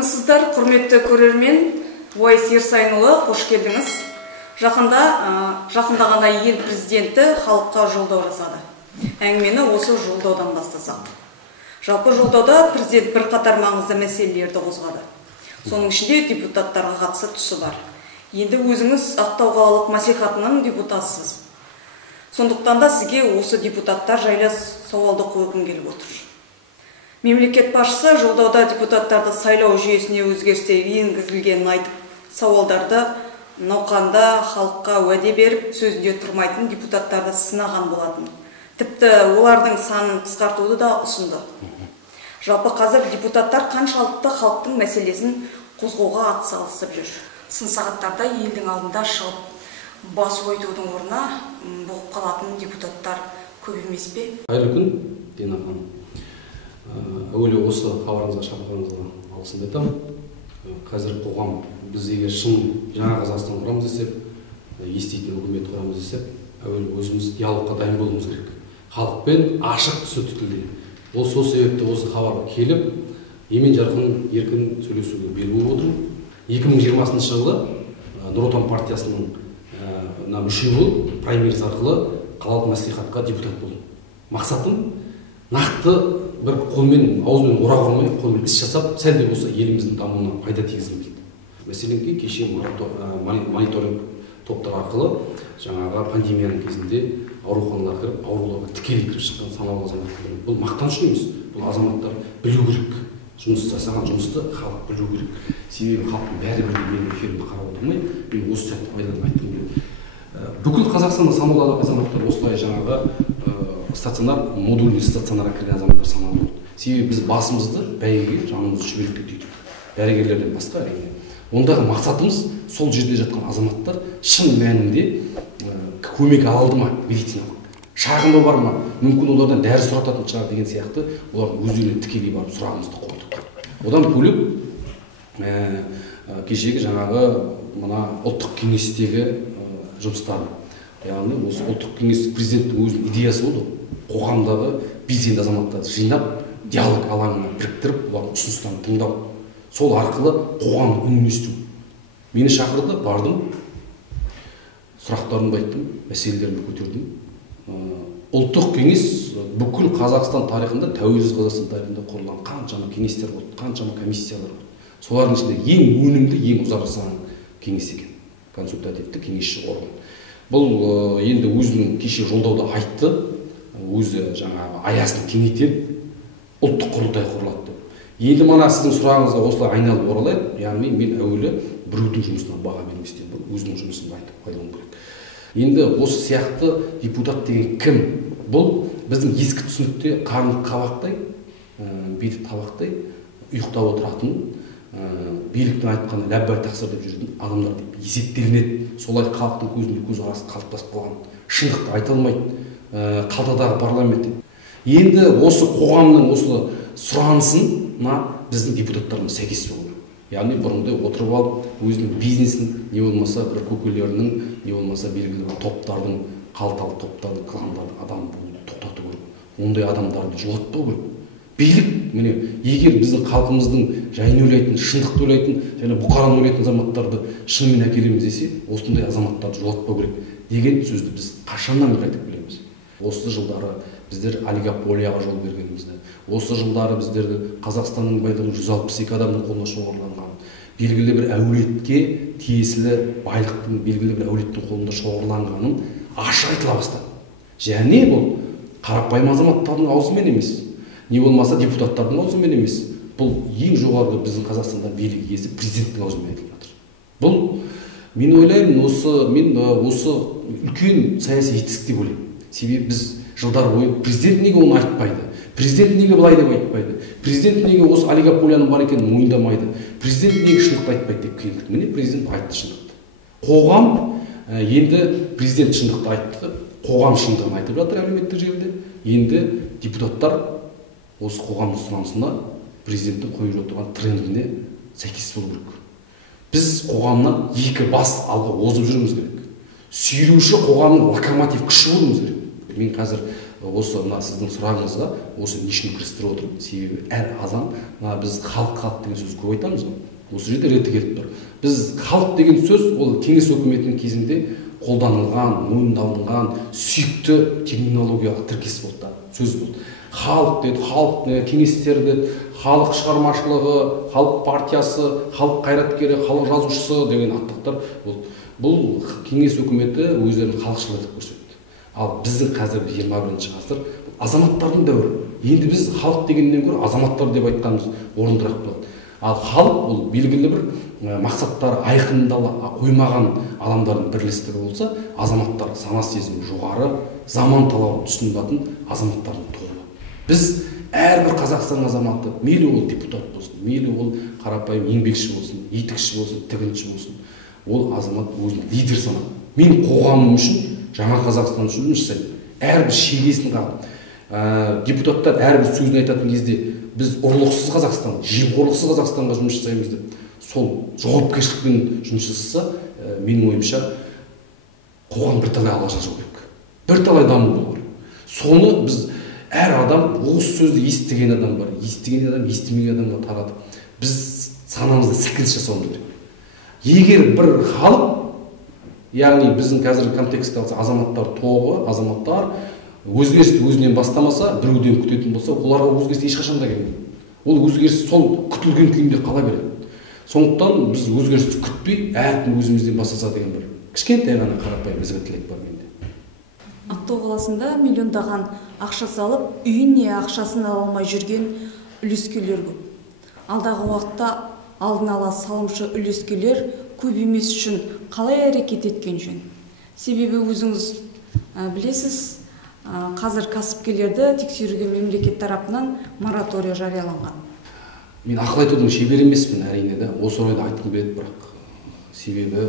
Армысыздар, құрметті көрермен, Уайс Ерсайынұлы, қош келдіңіз. Жақында ғана ел президенті халыққа жолдау жасады. Әңгімені осы жолдаудан бастасақ. Жалпы жолдауда президент бірқатар маңызды мәселелерді қозғады. Соның ішінде депутаттарға қатысты тұсы бар. Енді өзіңіз Ақтау қалалық мәслихатының депутатысыз. Сондықтан да сізге осы депутаттар жайлы сауалды қойғым келіп отыр. Мемлекет басшысы жолдауда депутаттарды сайлау жүйесіне өзгерістер енгізілгенін айтып, сауалдарды науқанда халыққа уәде беріп, сөзінде тұрмайтын депутаттарды сынаған болатын. Тіпті олардың санын қысқартуды да ұсынды. Жалпы қазір депутаттар қаншалықты халықтың мәселесін қозғауға атсалысып жүр. Сын сағаттарда елдің алдында шығып, бас қоюдың орнына болып қалатын депутаттар көп емес пе? Қайырлы күн, Дина ханым. Әуелі осы хабарыңызға шақырғаныңызға алғысымды айтамын. Қазір қоғам біз егер шын жаңа Қазақстан құрамыз десек, еститін үкімет құрамыз десек, әуелі өзіміз диалогқа дайын болуымыз керек. Халықпен ашық түсінікті тілде. Сол себепті осы хабарға келіп, емен жарқын еркін сөйлесуге бел буып отырмын. 2020 жылы Нұр Отан партиясының мүше болып, праймериз арқылы қалалық мәслихатқа депутат болдым. Мақсатым нақты бір қолмен, аузымен ұра құрмай, қолмен іс жасап, сәл де болса еліміздің дамуына пайда тигізгім келді. Мәселен, кеше мониторинг топтар арқылы жаңағы пандемияның кезінде ауруханаларға кіріп, ауруларға тікелей кіріп шыққан санаулы азаматтар. Бұл мақтаныш емес, бұл азаматтар білу керек. Жұмыс жасаған жұмысты халық білу керек. Себебі халықтың бәрі білу, мен эфирімді қарап отырмай, мен осы сәтті пайдаланып айтқым келеді. Бүкіл Қазақстанда санаулы азаматтар осылай жаңағы стационар, модульный стационарға кірген азаматтар санаулы болды. Себебі біз басымызды бәйгеге, жанымызды шүберекке түйдік. Дәрігерлерден басқа әрине. Ондағы мақсатымыз сол жерде жатқан азаматтар шын мәнінде көмек алды ма, медициналық. Шағымы бар ма, мүмкін олардан дәрі сұрататын шығар деген сияқты, олардың өздеріне тікелей барып сұрағымызды қойдық. Одан бөлек кешегі жаңағы мына ұлттық кеңестегі жұмыстары. Яғни осы ұлттық кеңес президенттің өзінің идеясы болды. Қоғамдағы белсенді азаматтарды жинап, диалог алаңына біріктіріп, олардың ұсыныстарын тыңдау. Сол арқылы қоғамның үнін есту. Мені шақырды, бардым, сұрақтарымды айттым, мәселелерімді көтердім. Ұлттық кеңес бүкіл Қазақстан тарихында, тәуелсіз Қазақстан тарихында құрылған қаншама кеңестер болды, қаншама комиссиялар болды. Солардың ішінде ең өнімді, ең ұзақ жасаған кеңес екен. Консультативті кеңесші орган. Бұл енді өзінің кеше жолдауда айтты, өзі жаңағы аясын кеңейтіп, ұлттық құрылтай құрылады. Енді мана сіздің сұрағыңызға осылай айналып оралайық, яғни мен әуелі біреудің жұмысына баға берместен өзінің жұмысын айтып пайдалану керек. Енді осы сияқты депутат деген кім? Бұл біздің ескі түсінікте қарны қабақтай, беті табақтай ұйықтап отыратын, биліктің айтқаны ләббай тақсыр деп жүрген адамдар деп есептелінеді. Солай халықтың көзінде көзқарасы қалыптасып қалған. Шындықты айта алмайды. Қалтадағы парламентте. Енді осы қоғамның осы сұранысына біздің депутаттарымыз сәйкес болу. Яғни бұрындай отырып алып, өзінің бизнесін, не болмаса бір көкелерінің, не болмаса белгілі бір топтардың, қалталы топтардың, кландардың адам болуды тоқтату керек. Ондай адамдарды жолатпау керек. Билік, міне, егер біздің халқымыздың жайын ойлайтын, шындықты ойлайтын, және бұқараны ойлайтын азаматтарды шынымен әкелеміз десе, осындай азаматтарды жолатпау керек деген сөзді біз қашаннан бері айтып келеміз. Осы жылдары біздер олигополияға жол бергенімізді, осы жылдары біздерді Қазақстанның байлығы 162 адамның қолына шоғырланған, белгілі бір әулетке тиесілі байлықтың белгілі бір әулеттің қолында шоғырланғанын ашық айтыла бастады. Және бұл қарапайым азаматтардың аузымен емес, не болмаса депутаттардың аузымен емес, бұл ең жоғарғы біздің Қазақстанда билік иесі президенттің аузымен айтылып жатыр. Бұл мен ойлаймын, осы үлкен саяси етістік деп ойлаймын. Себебі біз жылдар бойы президент неге оны айтпайды? Президент неге былай деп айтпайды? Президент неге осы олигополияның бар екенін мойындамайды? Президент неге шындықты айтпайды деп келдік. Міне президент айтты шындықты. Қоғам енді президент шындықты айтты, қоғам шындығын айтып жатыр әлеуметтік желіде. Енді депутаттар осы қоғамның сұранысына президенттің қойып отырған трендіне сәйкес болу керек. Біз қоғамнан екі бас алға озып жүрміз керек. Сүйреуші қоғамның локомотив күші болуымыз керек. Мен қазір осы мына сіздің сұрағыңызға осы не үшін кірістіріп отырмын, себебі әр адам, біз халық деген сөз көп айтамыз ғой, осы жерде реті келіп тұр. Біз халық деген сөз ол кеңес өкіметінің кезінде қолданылған, мойындалынған сүйікті терминологиялық тіркес болды, сөз болды. Халық деді, халық кеңестер деді, халық шығармашылығы, халық партиясы, халық қайраткері, халық жазушысы деген аттықтар болды. Бұл кеңес өкіметі өздерін халықшыл етіп көрсетті. Ал біздің қазіргі 21-ші ғасыр азаматтардың дәуірі. Енді біз халық дегеннен гөрі азаматтар деп айтқанымыз орындырақ болады. Ал халық ол белгілі бір мақсаттары айқындала қоймаған адамдардың бірлестігі болса, азаматтар сана сезімі жоғары, заман талабын түсінетін азаматтардың тобы. Біз әрбір Қазақстан азаматы, мейлі ол депутат болсын, мейлі ол қарапайым еңбекші болсын, етікші болсын, тігінші болсын, ол азамат өзін лидер санайды. Мен қоғамым үшін, жаңа Қазақстан үшін жұмыс жасаймын. Әрбір шегесін қағып, депутаттар әрбір сөзін айтатын кезде біз ұрлықсыз Қазақстан, жемқорлықсыз Қазақстанға жұмыс жасаймыз деп, сол жауапкершілікпен жұмыс жасаса, менің ойымша қоғам бірталай алға жылжу керек, бірталай даму болу керек. Соны біз әр адам осы сөзді естіген адам бар, естіген адам естімеген адамға таратып, біз санамызда сілкініс жасауымыз керек. Егер бір халық, яғни біздің қазіргі контекстте алса азаматтар тобы, азаматтар өзгерісті өзінен бастамаса, біреуден күтетін болса, оларға өзгеріс ешқашан да келмейді. Ол өзгеріс сол күтілген күйінде қала береді. Сондықтан біз өзгерісті күтпей, әркім өзімізден бастаса деген бір кішкентай ғана қарапайым ізгі тілек бар менде. Ақтау қаласында миллиондаған ақша салып, үйіне ақшасын ала алмай жүрген үлескерлер көп. Алдағы уақытта алдын ала салымшы үлескерлер көп емес үшін қалай әрекет еткен жөн? Себебі өзіңіз білесіз, қазір кәсіпкерлерді тексеруге мемлекет тарапынан мораторий жарияланған. Мен ақыл айтудың шебер емеспін, әрине де, осы орайда айтқым келеді, бірақ себебі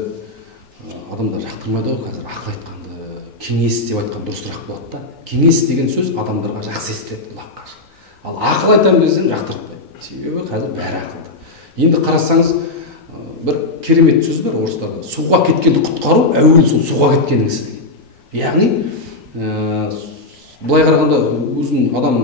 адамдар жақтырмайды ғой қазір ақыл айтқанды. Кеңес деп айтқан дұрысырақ болады да. Кеңес деген сөз адамдарға жақсы естіледі құлаққа. Ал ақыл айтам десем жақтыртпайды. Себебі қазір бәрі ақылды. Енді қарасаңыз, бір керемет сөз бар орыстарда. Суға кеткенді құтқару, әуелі сол суға кеткеннің ісі. Яғни, былай қарағанда өзін адам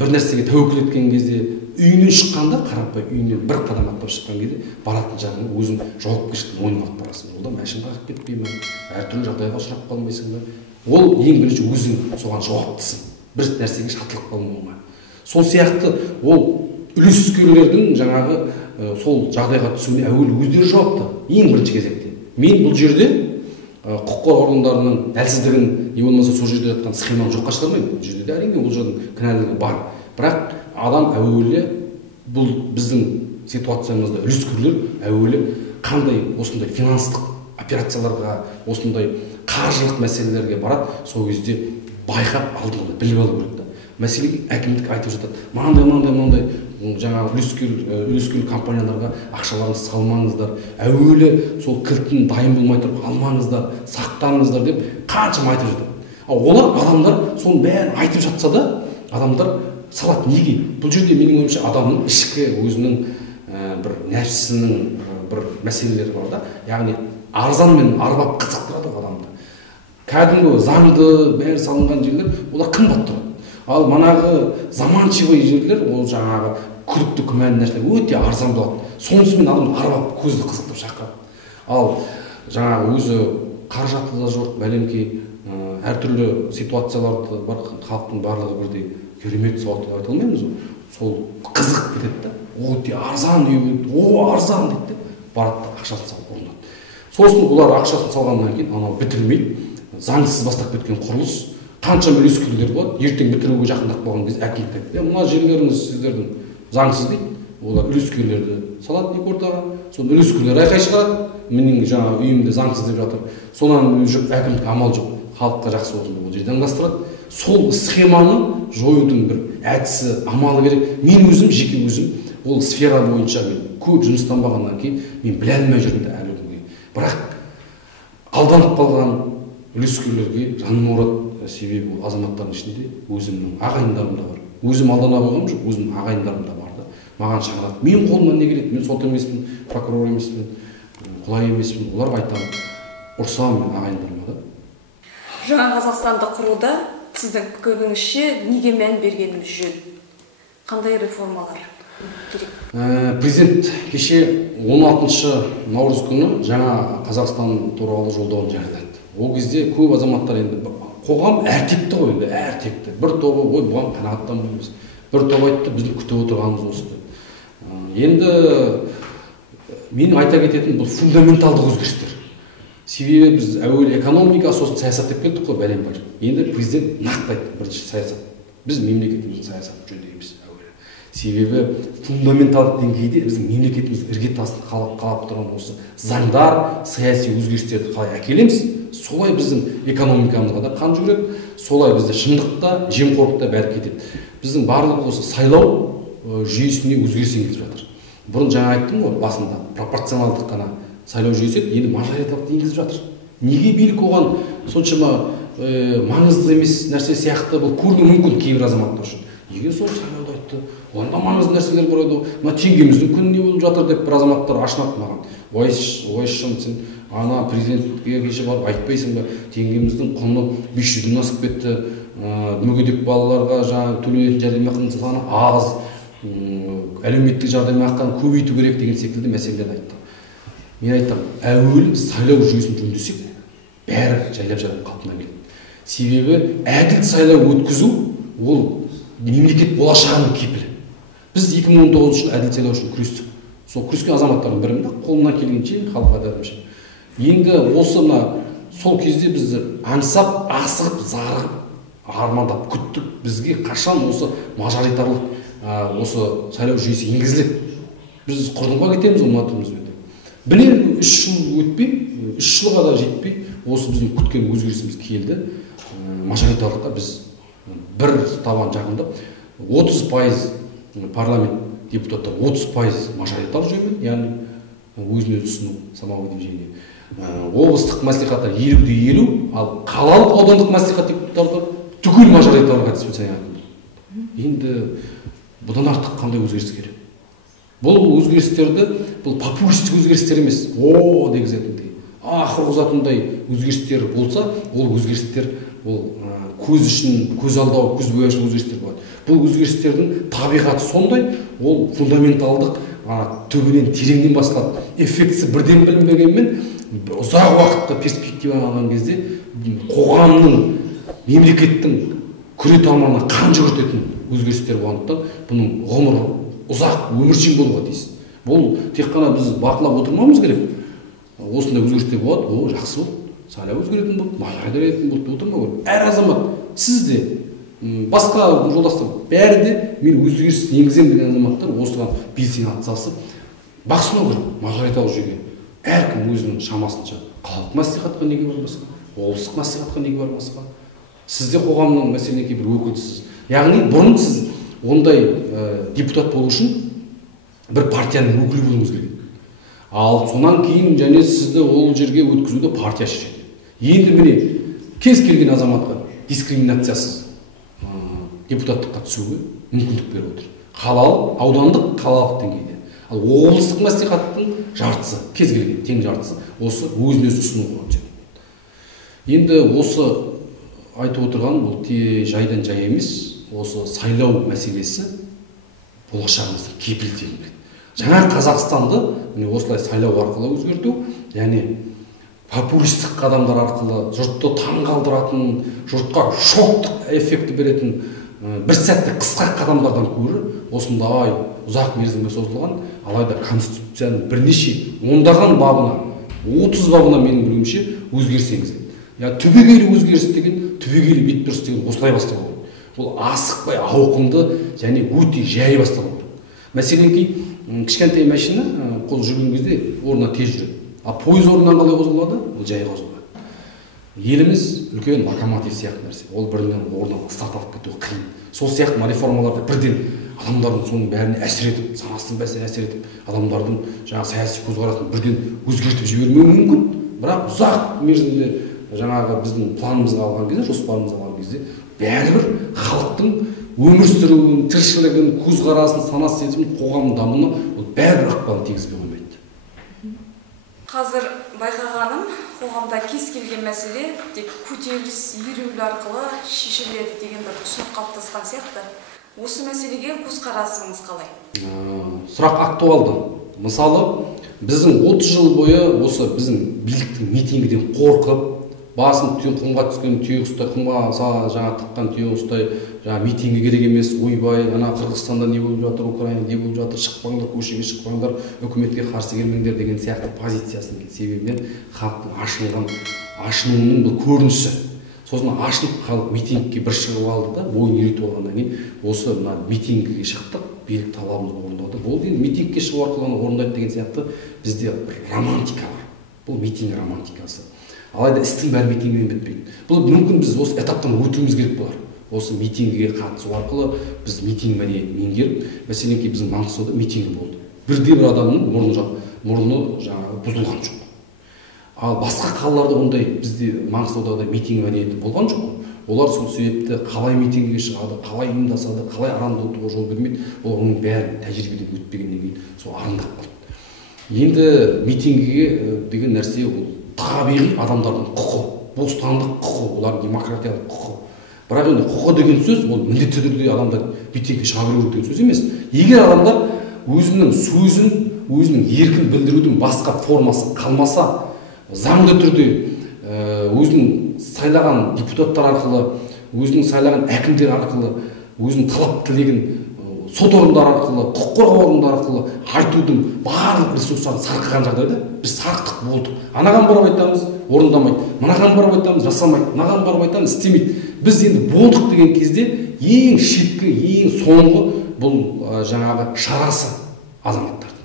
бір нәрсеге тәуекел еткен кезде, үйінен шыққанда, қарапайым үйінен бір қадам аттап шыққан кезде, баратын жағын өзің жауапкершілікті мойныңа алып барасың. Олда машина қағып кетпей ме, әртүрлі жағдайға ұшырап қалмайсың ба? Ол ең бірінші өзің соған жауаптысың. Бір нәрсеге шатылып қалмауыңа. Сол сияқты ол үлескерлердің жаңағы сол жағдайға түсуіне әуелі өздері жауапты. Ең бірінші кезекте. Мен бұл жерде құқық қорғау органдарының әлсіздігін, не болмаса сол жерде жатқан схеманы жоққа шығармаймын. Бұл жерде әрине бұл жердің кінәлілігі бар. Бірақ адам әуелі бұл біздің ситуациямызда үлескерлер әуелі қандай осындай финанстық операцияларға, осындай қаржылық мәселелерге барады, сол кезде байқап алдын ала біліп алу керек та. Мәселеге әкімдік айтып жатады. Мынандай жаңағы үлескер компанияларға ақшаларыңызды салмаңыздар, әуелі сол кілтін дайын болмай тұрып алмаңыздар, сақтаңыздар деп қаншама айтып жатады. Олар адамдар соның бәрін айтып жатса да, адамдар салат неге? Бұл жерде менің ойымша адамның ішкі өзінің бір нәпсісінің бір мәселелері бар да. Яғни арзан мен арбап қызықтырады адамды. Кәдімгі заңды бәрі салынған жерлер, олар қымбат тұрады. Ал манағы заманчивый жерлер, ол жаңағы күдікті күмәнді нәрселер өте арзан болады. Сонысымен адамды арбап көзді қызықтырып шақырады. Ал жаңағы өзі қаражаты да жоқ, бәлемке әртүрлі ситуацияларды бар, халықтың барлығы бірдей керемет сауатты айта алмаймыз ғой. Сол қызық кетеді да. Өте арзан үй, арзан дейді, барады ақшасын салып орындады. Сосын олар ақшасын салғаннан кейін анау бітірмейді, заңсыз бастап кеткен құрылыс, қанша үлескерлер болады, ертең бітіруге жақындап қалған кезде әкімдік айтады, мына жерлеріңіз сіздердің заңсыз дейді. Олар үлескерлерді салады екі ортаға, соны үлескерлер айқай шығарады, менің жаңа үйімде заңсыз деп жатыр. Сонан әкімдік амал жоқ, халыққа жақсы болсын деп ол жерден заңдастырады. Сол схеманы жоюдың бір әдісі, амалы керек. Мен өзім, жеке өзім, ол сфера бойынша мен көп жұмыстанбағаннан кейін мен біле алмай жүрмін әлі күнге. Бірақ алданып қалған үлескерлерге жаным ауырады, себебі ол азаматтардың ішінде өзімнің ағайындарым да бар. Өзім алдана қойғаным жоқ, өзімнің ағайындарым да бар да. Маған шаңырады. Мен қолымнан не келеді? Мен сот емеспін, прокурор емеспін, құлай емеспін. Оларға айтамын, ұрсамын мен ағайындарыма да. Жаңа Қазақстанды құруда сіздің пікіріңізше неге мән бергеніміз жөн? Қандай реформалар керек? Президент кеше 16 наурыз күні жаңа Қазақстан туралы жолдауын жариялады. Ол кезде көп азаматтар енді қоғам әртекті ғой, енді әртекті. Бір тобы ой бұған қанағаттанбаймыз. Бір топ айтты біздің күтіп отырғанымыз осы. Енді мен айта кететін бұл фундаменталдық өзгерістер. Себебі біз әуелі экономика, сосын саясат деп келдік қой, бәлем бар. Енді президент нақты айтты, бірінші саясат. Біз мемлекетіміздің саясатын жөндейміз әуелі. Себебі фундаменталдық деңгейде біздің мемлекетіміз іргетасын қалап тұрған осы заңдар, саяси өзгерістерді қалай әкелеміз, солай біздің экономикамызға да қан жүгіреді, солай бізді шындықта, жемқорлықта бәрі кетеді. Біздің барлығы осы сайлау жүйесіне өзгеріс енгізіп жатыр. Бұрын жаңа айттым ғой, басында пропорционалдық қана сайлау жүйесі, енді мажоритарлықты енгізіп жатыр. Неге билік оған соншама маңызды емес нәрсе сияқты бұл көрінуі мүмкін кейбір азаматтар үшін. Неге сол сайлауды айтты? Онда маңызды нәрселер бар еді. Мына теңгеміздің күні не болып жатыр деп бір азаматтар ашынады маған. Ойшым, сен ана президентке кеше барып айтпайсың ба? Теңгеміздің құны 500-ден асып кетті. Мүгедек балаларға жаңа төленетін жәрдемақының саны аз. Әлеуметтік жәрдемақыны көбейту керек деген секілді мәселелерді айтты. Мен айтам, әуелі сайлау жүйесін жөндесек, бәрі жайлап қалпына келеді. Себебі әділ сайлау өткізу ол мемлекет болашағының кепілі. Біз 2019 жылы әділ сайлау үшін күрестік. Сол күрескен азаматтардың бірімді қолынан келгенше халыққа дәрімше. Енді осы сол кезде бізді аңсап, асығып, зарығып, армандап күттік. Бізге қашан осы мажоритарлық осы сайлау жүйесі енгізіледі. Біз құрдымға кетеміз, ұмытымыз өте. Білем, 3 жыл өтпей, 3 жылға да жетпей, осы біздің күткен өзгерісіміз келді. Мажоритарлыққа біз бір табан жақындап, 30% парламент депутаттар, 30% мажоритарлық жүйемен, яғни өзіне ұсыну самауы деп жеңген. Облыстық мәслихаттар 50-50, ал қалалық аудандық мәслихат депутаттар түгел мажоритарлық әдіспен сайланады. Енді бұдан артық қандай өзгеріс керек? Бұл өзгерістерді, бұл популистік өзгерістер емес, дегізетіндей, ақыр ұзатындай өзгерістер болса, ол өзгерістер, ол көз үшін, көз алдау, көз бояушылық өзгерістер болады. Бұл өзгерістердің табиғаты сондай, ол фундаменталдық, төбінен тереңнен басталады. Эффектісі бірден білінбегенмен, ұзақ уақытта перспективаны алған кезде қоғамның, мемлекеттің күре тамырына қан жүгіртетін өзгерістер болғандықтан, бұның ғұмыры ұзақ өміршең болуға тиіс. Бұл тек қана біз бақылап отырмауымыз керек. Осындай өзгерістер болады, жақсы болды. Сайлау өзгеретін болды, мажоритарлық болды, отырмау керек. Әр азамат, сіз де, басқа жолдастар, бәрі де мен өзгеріс енгіземін деген азаматтар осыған белсене атсалысып, бақсынау керек мажоритарлық жүйеге. Әркім өзінің шамасынша қалалық мәслихатқа неге бармасқа, облыстық мәслихатқа неге бармасқа. Сіз де қоғамның мәселеге бір өкілісіз. Яғни бұрын сіз ондай депутат болу үшін бір партияның өкілі болуыңыз керек. Ал сонан кейін және сізді ол жерге өткізуді партия шешеді. Енді міне кез келген азаматқа дискриминациясыз депутаттыққа түсуге мүмкіндік беріп отыр. Қалалық, аудандық, қалалық деңгейде. Ал облыстық мәслихаттың жартысы, кез келген тең жартысы осы өзін-өзі ұсынуға өтеді. Енді осы айтып отырған бұл жайдан жай емес, осы сайлау мәселесі болашағымыздың кепілі деген келеді. Жаңа Қазақстанды осылай сайлау арқылы өзгерту, яғни популистік қадамдар арқылы жұртты таңғалдыратын, жұртқа шоктық эффекті беретін бір сәтті қысқа қадамдардан көрі осындай ұзақ мерзімге созылған, алайда Конституцияның бірнеше ондаған бабына, 30 бабына менің білуімше өзгеріс енгізілді. Яғни түбегейлі өзгеріс деген, түбегейлі бетбұрыс деген осылай басталады. Бұл асықпай, ауқымды және өте жай басталады. Мәселен кішкентай машина қол жүрген кезде орнынан тез жүреді. А пойыз орнынан қалай қозғалады? Ол жай қозғалады. Еліміз үлкен локомотив сияқты нәрсе. Ол бірінен орнынан стартап кетуі қиын. Сол сияқты реформаларды бірден адамдардың соның бәріне әсер етіп, санасының бәріне әсер етіп, адамдардың жаңа саяси көзқарасын бірден өзгертіп жібермеуі мүмкін. Бірақ ұзақ мерзімде жаңағы біздің планымызға алған кезде, жоспарымызға алған кезде бәрібір халықтың өмір сүруін, тіршілігін, көзқарасын, сана-сезімін, қоғамның дамуына ол бәрібір ықпалын тигізбей қоймайды. Қазір байқағаным, қоғамда кез келген мәселе тек көтеріліс, ереуіл арқылы шешіледі деген бір түсінік қалыптасқан сияқты. Осы мәселеге көзқарасыңыз қалай? Сұрақ актуалды. Мысалы, біздің 30 жыл бойы осы біздің биліктің митингіден қорқып, басын құмға түскен түйе ұстай, құмға жаңа тыққан түйе ұстай, жаңа митингі керек емес, ойбай, ана Қырғызстанда не болып жатыр, Украинада не болып жатыр, шықпаңдар, көшеге шықпаңдар, үкіметке қарсы келмеңдер деген сияқты позициясының себебінен халықтың ашынуының бұл көрінісі. Сосын ашынып қалып митингке бір шығып алды да, бойын үйретіп алғаннан кейін осы мына митингіге шықтық, билік талабымызды орындадық. Ол енді митингке шығу арқылы орындайды деген сияқты бізде бір романтика бар. Бұл митинг романтикасы. Алайда істің бәрі митингімен бітпейді. Бұл мүмкін біз осы этаптан өтуіміз керек болар. Осы митингіге қатысу арқылы біз митинг мәдениетін меңгеріп, мәселен біздің Маңғыстауда митинг болды. Бірде бір адамның мұрны жаңағы бұзылған жоқ. Ал басқа қалаларда ондай бізде Маңғыстауда митинг мәдениеті болған жоқ. Олар сол себепті қалай митингіге шығады, қалай ұйымдасады, қалай арандатуға жол бермейді. Олар оның бәрін тәжірибеден өтпегеннен кейін сол арандап қалды. Енді митингіге деген нәрсе ол табиғи адамдардың құқы, бостандық құқы, олар демократиялық құқы. Бірақ енді құқы деген сөз ол міндетті түрде адамдар митингке шыға беру деген сөз емес. Егер адамдар өзінің сөзін, өзінің еркін білдірудің басқа формасы қалмаса, заңды түрде өзінің сайлаған депутаттар арқылы, өзінің сайлаған әкімдер арқылы, өзінің талап тілегін сот орындары арқылы, құқық қорғау орындары арқылы айтудың барлық ресурстарын сарқыған жағдайда біз сарқтық болдық. Анаған барып айтамыз, орындамайды. Мынаған барып айтамыз, жасамайды. Мынаған барып айтамыз, істемейді. Біз енді болдық деген кезде ең шеткі, ең соңғы бұл жаңағы шарасы азаматтардың.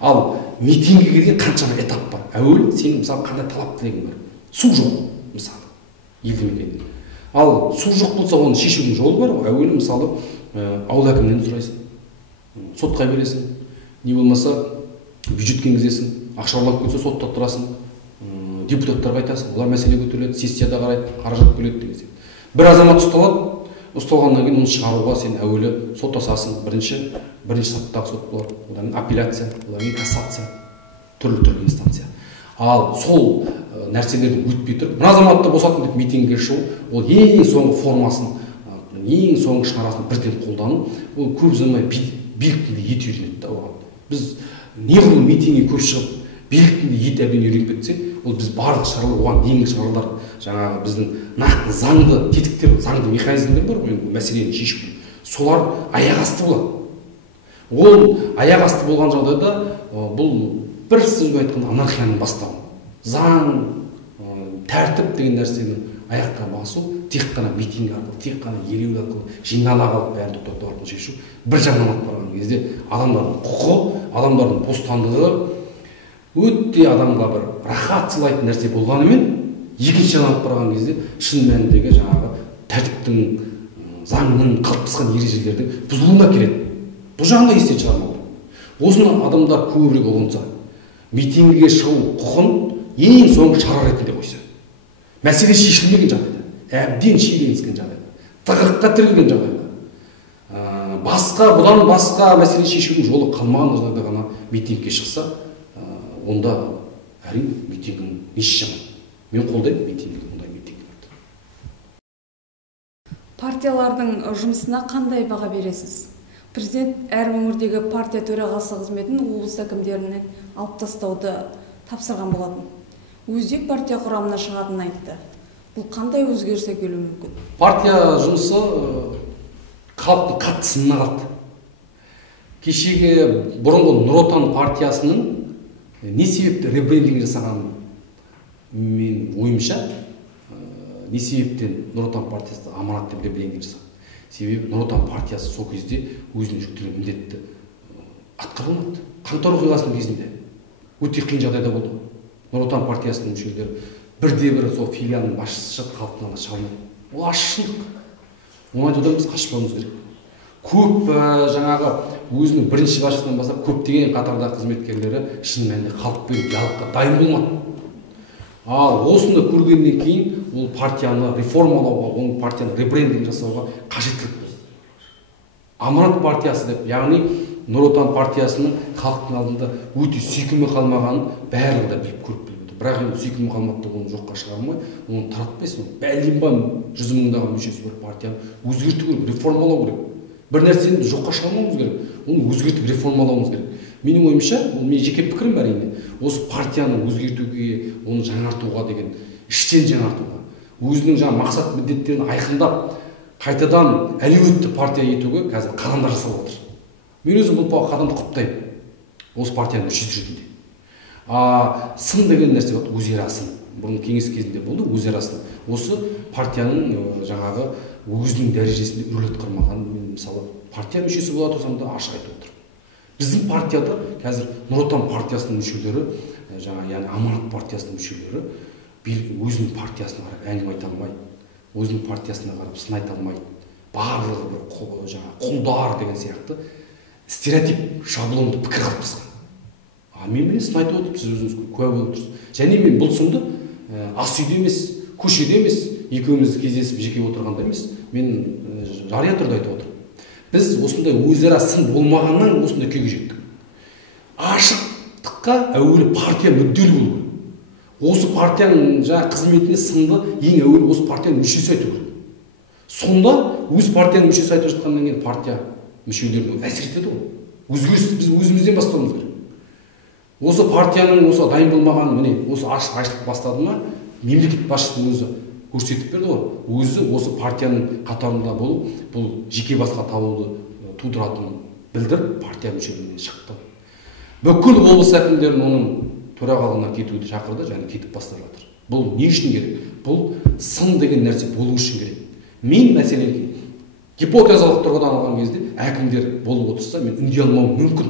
Ал митингіге келген қаншама этап бар. Әуелі сенің мысалы қандай талап тілегің бар? Су жоқ, мысалы, елді мекенде. Ал су жоқ болса, оны шешудің жолы бар. Әуелі мысалы ауыл әкімінен сұрайсың, сотқа бересің, не болмаса бюджетке енгізесің, ақша ұрлап кетсе сотта тұрасың, депутаттарға айтасың, олар мәселе көтеріледі, сессияда қарайды, қаражат бөледі деген сияқты. Бір азамат ұсталады, ұсталғаннан кейін оны шығаруға сен әуелі соттасасың. Бірінші сатыдағы сот болады, одан кейін апелляция, одан кейін кассация, түрлі инстанция. Ал сол нәрселерді өтпей тұрып, бір азаматты босатын деп митингіге шығу, ол ең соңғы формасын, ең соңғы шарасын бірден қолдану, ол көп ұзамай биліктің де ет үйренеді да оған. Біз неғұрлым митингіге көп шығып, биліктің де ет әбден үйреніп кетсе, ол біз барлық шаралар, оған дейінгі шаралар, жаңағы біздің нақты заңды тетіктер, заңды механизмдер бар ғой, мәселені шешуге. Солар аяқ асты болады. Ол аяқ асты болған жағдайда бұл бір сөзбен айтқанда анархияның бастауы. Заң, тәртіп деген нәрсенің аяққа басу тек қана митинг арқылы, тек қана ереуіл арқылы, жинала қалып бәрін тоқтату арқылы шешу. Бір жағынан алып барған кезде адамдардың құқы, адамдардың бостандығы өте адамға бір рахат сыйлайтын нәрсе болғанымен, екінші жағынан алып барған кезде шын мәніндегі жаңағы тәртіптің, заңның, қалыптасқан ережелердің бұзылуына келеді. Бұл жағында естен шығармау. Осыны адамдар көбірек ұғынса, митингіге шығу құқын ең соңғы шара ретінде қойса. Мәселе шешілмеген жағдайда, әбден шиеленіскен жағдайда, тығырыққа тірелген жағдайда, бұдан басқа мәселе шешудің жолы қалмаған жағдайда ғана митингке шықса, онда әрине митингің еш жаман. Мен қолдаймын митингті, ондай митинг. Партиялардың жұмысына қандай баға бересіз? Президент әр өңірдегі партия төрағасы қызметін облыс әкімдерінен алып тастауды тапсырған болатын. Өзде партия құрамына шығатынын айтты. Бұл қандай өзгеріс әкелуі мүмкін? Партия жұмысы халықтың қатты сынына қалды. Кешегі бұрынғы Нұр Отан партиясының не себепті ребрендинг жасаған мен ойымша, не себептен Нұр Отан партиясы аманат деп ребрендинг жасаған. Себебі Нұр Отан партиясы сол кезде өзінің жүктелген міндетті атқарылмады. Қаңтар оқиғасының кезінде өте қиын жағдайда болды. Нұр Отан партиясының мүшелері бірде-бір сол филиалының басшысы халықтан шығармайды. Ол ашшылық. Оны айтудан біз қашпауымыз керек. Көп жаңағы өзінің бірінші басшысынан бастап көптеген қатардағы қызметкерлері шын мәнінде халықпен диалогқа дайын болмады. Ал осыны көргеннен кейін ол партияны реформалауға, оның партияны ребрендинг жасауға қажеттілік болды. Аманат партиясы деп, яғни Нұр Отан партиясының халықтың алдында өте сүйкімі қалмағанын барлығы да біліп көріп білді. отыр. Бірақ енді сүйкім қалмады оны жоққа шығармай, оны таратпайсың. Бәлемба 100 мыңдаған мүшесі бар партияны өзгерту керек, реформалау керек. Бір нәрсені жоққа шығармауымыз керек, оны өзгертіп реформалауымыз керек. Менің ойымша, ол мен жеке пікірім әрине, осы партияны өзгертуге, оны жаңартуға деген, іштен жаңартуға, өзінің жаңа мақсат міндеттерін айқындап, қайтадан әлеуетті партия етуге қазір қадамдар жасалып отыр. Мен өзім бұл қадамды құптаймын. Осы партияның мүшесі ретінде. Сын деген нәрсе бар, өзара сын. Бұрын кеңес кезінде болды, өзара сын. Осы партияның жаңағы өзінің дәрежесінде үрлет қырмаған, мен мысалы партия мүшесі бола тұрсам да ашық айтып отырмын. Біздің партияда қазір Нұр Отан партиясының мүшелері, яғни Аманат партиясының мүшелері өзінің партиясына қарап әңгіме айта алмайды, өзінің партиясына қарап сын айта алмайды. Барлығы бір құлдар деген сияқты стереотип, шаблонды пікір қалыптасқан. Мен міне сын айтып отырмын, сіз өзіңіз куә болып тұрсыз. Және мен бұл сынды ас үйде емес, көшеде емес, екеуміз кездесіп жеке отырғанда емес, мен жария түрде айтып отырмын. Біз осындай өзара сын болмағаннан осындай күйге жеттік. Ашықтыққа әуелі партия мүдделі болу керек. Осы партияның қызметіне сынды ең әуелі осы партияның мүшесі айту керек. Сонда өз партияның мүшесі айтып жатқаннан кейін партия мүшелеріне әсер етеді ғой. Өзгеріс біз өзімізден бастауымыз керек. Осы партияның осы дайын болмаған, міне осы ашық бастады ма, мемлекет басшысының өзі көрсетіп берді ғой. Өзі осы партияның қатарында болу, бұл жеке басқа табуды тудыратынын білдіріп, партия мүшелігінен шықты. Бүкіл облыс әкімдерін оның төрағалығына кетуді шақырды, және кетіп бастап жатыр. Бұл не үшін керек? Бұл сын деген нәрсе болу үшін керек. Мен мәселеге гипотезалық тұрғыдан алған кезде әкімдер болып отырса, мен үндей алмауым мүмкін.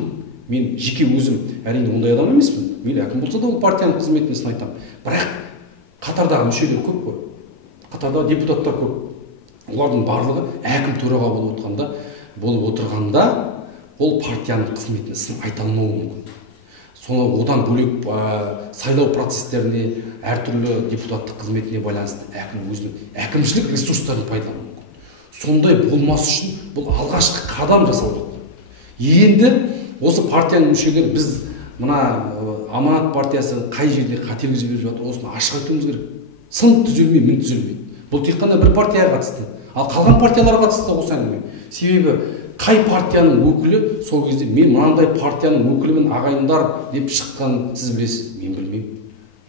Мен жеке өзім әрине ондай адам емеспін. Мейлі әкім болса да ол партияның қызметіне сын айтамын. Бірақ қатардағы мүшелер көп қой. Қатардағы депутаттар көп. Олардың барлығы әкім төраға болып отырғанда ол партияның қызметіне сын айта алмауы мүмкін. Соны одан бөлек сайлау процестеріне, әртүрлі депутаттық қызметіне байланысты әкім өзінің әкімшілік ресурстарын пайдалану мүмкін. Сондай болмас үшін бұл алғашқы қадам жасалды. Енді осы партияның мүшелері біз мына Аманат партиясы қай жерде қателік жіберіп жатыр, осыны ашық айтуымыз керек. Сын түзелмей, мін түзелмейді. Бұл тек қана бір партияға қатысты. Ал қалған партияларға қатысты осы әңгіме. Себебі қай партияның өкілі сол кезде мен мынандай партияның өкілімін ағайындар деп шыққан сіз білесіз, мен білмеймін.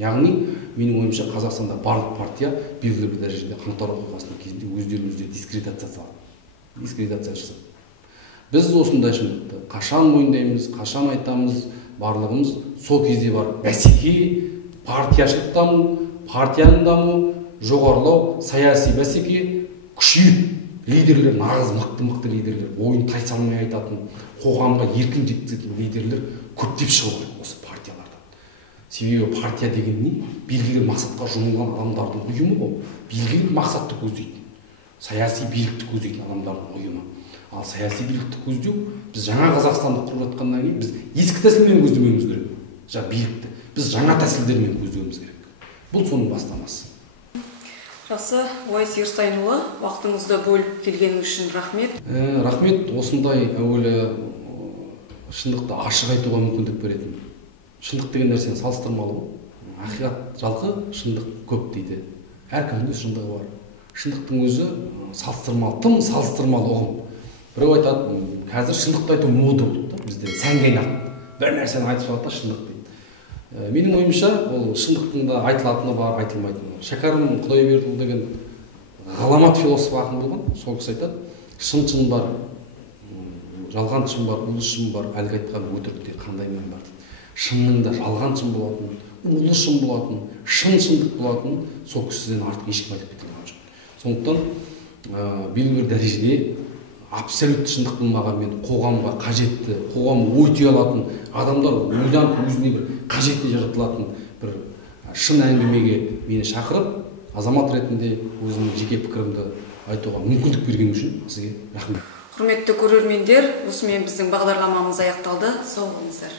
Яғни менің ойымша Қазақстанда барлық партия белгілі бір дәрежеде қаңтар оқиғасының кезінде өздерін-өздері дискредитация жасады. Біз осындай шындықты қашан мойындаймыз, қашан айтамыз, барлығымыз сол кезде бар. Бәсеке, партияшылық даму, партияның даму, жоғарылау, саяси бәсеке, күшейіп, лидерлер, нағыз мықты лидерлер, ойын тайсалмай айтатын, қоғамға еркін жеткізетін лидерлер көптеп шығу керек осы партиялардан. Себебі партия деген не? Белгілі мақсатқа жұмылған адамдардың ұйымы ғой. Белгілі мақсатты көздейтін, саяси билікті көздейтін адамдардың ұйымы. Ал саяси билікті көздеу, біз жаңа Қазақстанды құрып жатқаннан кейін біз ескі тәсілмен көздемеуіміз керек. Билікті біз жаңа тәсілдермен көздеуіміз керек. Бұл соның бастамасы. Жақсы, Уайс Ерсайынұлы, уақытыңызды бөліп келгеніңіз үшін рахмет. Рахмет, осындай әуелі шындықты ашық айтуға мүмкіндік беретін. Шындық деген нәрсені салыстырмалы. Ақиқат жалқы, шындық көп дейді. Әркімнің өз шындығы бар. Шындықтың өзі салыстырмалы, тым салыстырмалы ұғым. Біреу айтады, қазір шындықты айту мода болды, бізде сәнге айналды. Бір нәрсені айтып жатса шындық дейді. Менің ойымша, ол шындықтың да айтылатыны бар, айтылмайтыны бар. Шәкәрім Құдайбердіұлы деген ғаламат философ ақын болған, сол кісі айтады, шын бар, жалған шын бар, ұлы шын бар, әлгі айтқан өтірікте қандай мән бар дейді. Шынның да жалған шын болатын, ұлы шын болатын, шындық болатын, сол кісіден артық ешкім айтып кете алған жоқ. Сондықтан белгілі бір дәрежеде абсолютті шындық болмағанмен қоғамға қажетті, қоғам ой түйе алатын адамдар ойланып өзіне бір қажетті жаратылатын бір шын әңгімеге мені шақырып, азамат ретінде өзімнің жеке пікірімді айтуға мүмкіндік берген үшін сізге рахмет. Құрметті көрермендер, осымен біздің бағдарламамыз аяқталды. Сау болыңыздар.